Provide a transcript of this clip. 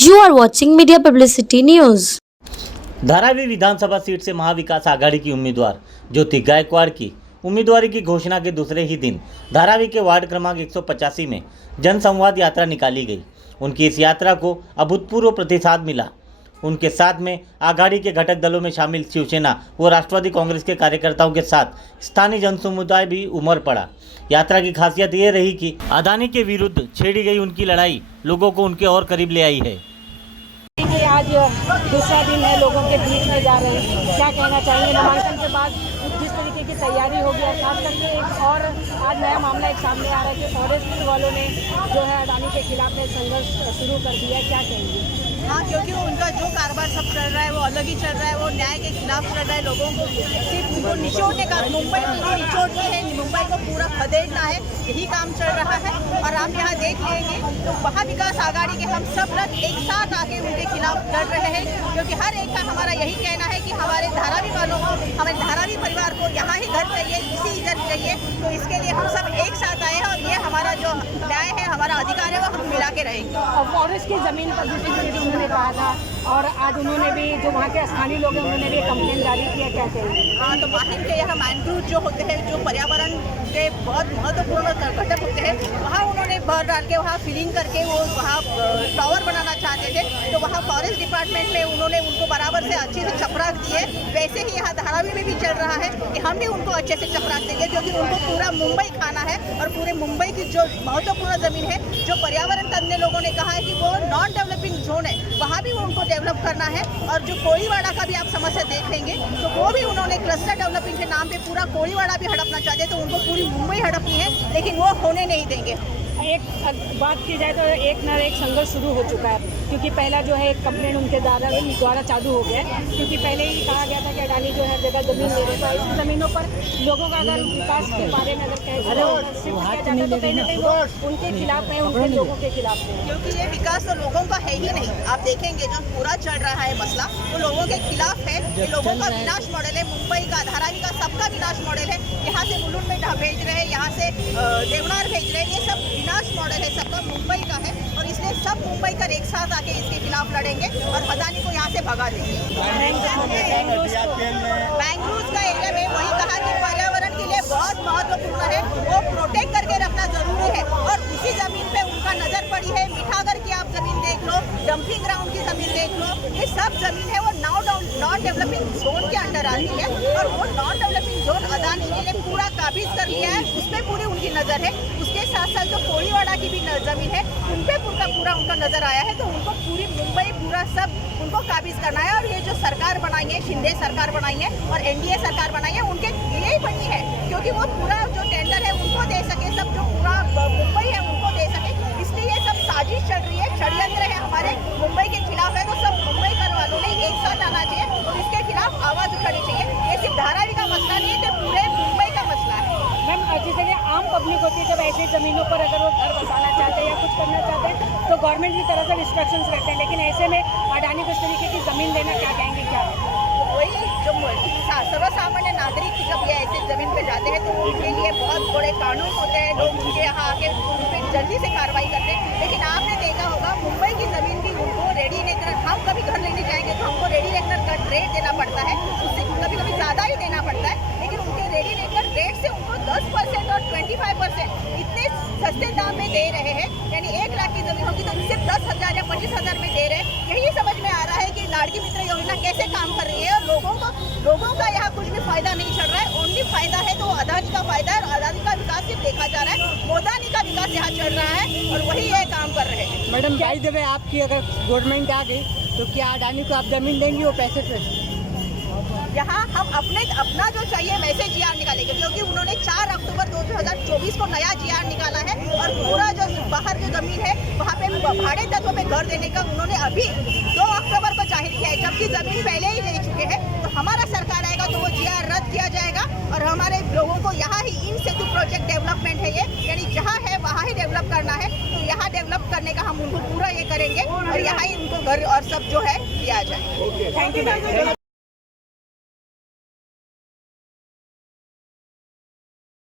You are watching Media Publicity News. Dharavi विधानसभा seat से महाविकास आघाड़ी की उम्मीदवार ज्योति गायकवाड़ की उम्मीदवारी की घोषणा के दूसरे ही दिन धारावी के वार्ड क्रमांक 185 में जनसंवाद यात्रा निकाली गई। उनकी इस यात्रा को अभूतपूर्व प्रतिसाद मिला। उनके साथ में आघाड़ी के घटक दलों में शामिल शिवसेना व राष्ट्रवादी कांग्रेस के कार्यकर्ताओं के साथ स्थानीय जनसमुदाय भी उमड़ पड़ा। यात्रा की खासियत ये रही कि अदानी के विरुद्ध छेड़ी गई उनकी लड़ाई लोगों को उनके और करीब ले आई है। कि आज दूसरा दिन है, लोगों के बीच में जा रहे हैं, क्या कहना चाहेंगे? नामांकन के बाद जिस तरीके की तैयारी होगी और खास करके एक और आज नया मामला एक सामने आ रहा है कि फॉरेस्ट वालों ने जो है अडानी के खिलाफ में संघर्ष शुरू कर दिया है, क्या कहेंगे? हाँ, क्योंकि उनका जो कारोबार सब चल रहा है वो अलग ही चल रहा है, वो न्याय के खिलाफ चल रहा है। लोगों को सिर्फ उनको निचोड़ने का, मुंबई पूरी निचोड़नी है, मुंबई को पूरा खदेड़ना है, यही काम चल रहा है। और आप यहाँ देख लेंगे तो महाविकास आघाड़ी के हम सब लोग एक साथ आके उनके खिलाफ लड़ रहे हैं, क्योंकि हर एक का हमारा यही कहना है कि हमारे धारावी वालों को, हमारे धारावी परिवार को यहाँ ही घर चाहिए, इसी इधर चाहिए। तो इसके लिए हम सब एक साथ आए हैं और ये हमारा जो न्याय है, हमारा अधिकार है, वो हम मिला के रहेंगे। और फॉरेस्ट की ज़मीन पर जिस तरीके से उन्होंने कहा था और आज उन्होंने भी जो वहाँ के स्थानीय लोग हैं उन्होंने भी कंप्लेन जारी किया, क्या कहेंगे? हाँ, तो माहिम के यहाँ मैंग्रोव जो होते हैं, जो पर्यावरण के बहुत महत्वपूर्ण घटक होते हैं, वहाँ उन्होंने भर डाल के वहाँ फिलिंग करके वो वहाँ टावर बनाना चाहते थे। तो वहाँ फॉरेस्ट डिपार्टमेंट में उन्होंने उनको बराबर से अच्छे से चपराक दिए। वैसे ही यहाँ धारावी में भी चल रहा है कि हम भी उनको अच्छे से चपराक देंगे, क्योंकि उनको पूरा मुंबई खाना है और पूरे मुंबई की जो महत्वपूर्ण ज़मीन है, जो पर्यावरण तज्ञ लोगों ने कहा है कि वो नॉन डेवलपिंग जोन है, वहाँ भी वो उनको डेवलप करना है। और जो कोळीवाड़ा का भी आप समस्या देख लेंगे तो वो भी उन्होंने क्लस्टर डेवलपिंग के नाम पे पूरा कोळीवाड़ा भी हड़पना चाहते, तो उनको पूरी मुंबई हड़पनी है, लेकिन वो होने नहीं देंगे। एक बात की जाए तो एक न एक संघर्ष शुरू हो चुका है, क्योंकि पहला जो है एक कंप्लेंट उनके द्वारा चालू हो गया है, क्योंकि पहले ही कहा गया था कि अडानी जो है जगह ज़मीन ले रहे हैं। ऐसी ज़मीनों पर लोगों का अगर विकास के बारे में अगर कहें तो कहीं ना कहीं वो उनके खिलाफ है, उनके लोगों के खिलाफ है, क्योंकि ये विकास तो लोगों का है ही नहीं। आप देखेंगे जो पूरा चल रहा है मसला, वो लोगों के खिलाफ है। ये लोगों का विनाश मॉडल है, मुंबई का, धारावी का, सबका विनाश मॉडल है। यहाँ से मुलुंड में भेज रहे हैं, यहाँ से देवनार भेज रहे हैं, ये सब विनाश मॉडल है, सबका मुंबई का है। और इसलिए सब मुंबई कर एक साथ आके इसके खिलाफ लड़ेंगे और अदानी को यहाँ से भगा देंगे। मैंग्रोव का एरिया में वही कहा कि पर्यावरण के लिए बहुत महत्वपूर्ण है, वो प्रोटेक्ट करके रखना जरूरी है। और उसी जमीन पे उनका नजर पड़ी है। मिठागर की आप जमीन देख लो, डंपिंग ग्राउंड की जमीन देख लो, ये सब जमीन है वो नॉन डेवलपिंग जोन के अंडर आती है। और वो नॉन डेवलपिंग जोन अदानी ने पूरा काबिज कर लिया है, उस पर पूरी उनकी नजर है। उसके साथ साथ जो कोळीवाड़ा की भी जमीन है, उन पे पूरा उनका नजर आया है। तो उनको पूरी मुंबई पूरा सब उनको काबिज करना है। और ये जो सरकार बनाई है, शिंदे सरकार बनाई है और एनडीए सरकार बनाई है, उनके लिए ही बनी है, क्योंकि वो पूरा जो टेंडर है उनको दे सके, सब जो पूरा मुंबई है उनको दे सके। इसलिए ये सब साजिश चल रही है, षड्यंत्र है हमारे मुंबई के खिलाफ है। तो सब मुंबई कर वालों ने एक साथ आना चाहिए और इसके खिलाफ आवाज उठानी चाहिए। ये सिर्फ धारावी का मसला नहीं है, पूरे मुंबई का मसला है। मैम, जैसे कि आम पब्लिक होती है, जब ऐसी ज़मीनों पर अगर वो घर बसाना चाहते हैं या कुछ करना चाहते हैं तो गवर्नमेंट की तरफ से रिस्ट्रिक्शंस रहते हैं, लेकिन ऐसे में अडानी को इस तरीके की ज़मीन देना, क्या कहेंगे? क्या वही जो सर्वसामान्य नागरिक जब ये ऐसे जमीन पे जाते हैं तो उनके लिए बहुत बड़े कानून होते हैं, लोग उनके यहाँ आके उन पर जल्दी से कार्रवाई करते हैं। लेकिन आपने देखा होगा मुंबई की ज़मीन भी उनको रेडी रेगुलर, हम कभी घर लेने जाएंगे तो हमको रेडी रेगुलर का रेट देना पड़ता है, उससे कभी कभी ज़्यादा ही देना पड़ता है। लेकिन उनके रेडी रेगुलर रेट से उनको 10% और 25% इतने सस्ते दाम में दे रहे हैं। यानी 1 लाख की जमीन होगी तो उनसे 10,000 या 25,000 में दे रहे हैं। यही समझ में आ रहा है कि लाड़की मित्र योजना कैसे काम कर रही है। और लोगों का यहाँ कुछ भी फायदा नहीं चल रहा है, ओनली फायदा है तो अदानी का फायदा है। और अदानी का विकास सिर्फ देखा जा रहा है, मोदानी का विकास यहाँ चल रहा है और वही ये काम कर रहे हैं। मैडम, बाय द वे, आपकी अगर गवर्नमेंट आ गई तो क्या अडानी को आप जमीन देंगी वो पैसे पे? यहाँ हम अपना जो चाहिए वैसे जीआर निकालेंगे, क्योंकि उन्होंने 4 अक्टूबर 2024 को नया जीआर निकाला है। और पूरा जो बाहर जो जमीन है वहाँ पे भाड़े तत्व पे घर देने का उन्होंने अभी 2 अक्टूबर को जाहिर किया है, जबकि जमीन पहले ही ले चुके हैं। तो हमारा सरकार आएगा तो वो जीआर रद्द किया जाएगा और हमारे लोगों को यहाँ ही इन सेतु प्रोजेक्ट डेवलपमेंट है ये, यानी जहाँ है वहाँ ही डेवलप करना है। तो यहाँ डेवलप करने का हम उनको पूरा ये करेंगे और यहाँ ही उनको घर और सब जो है दिया जाए। Thank you.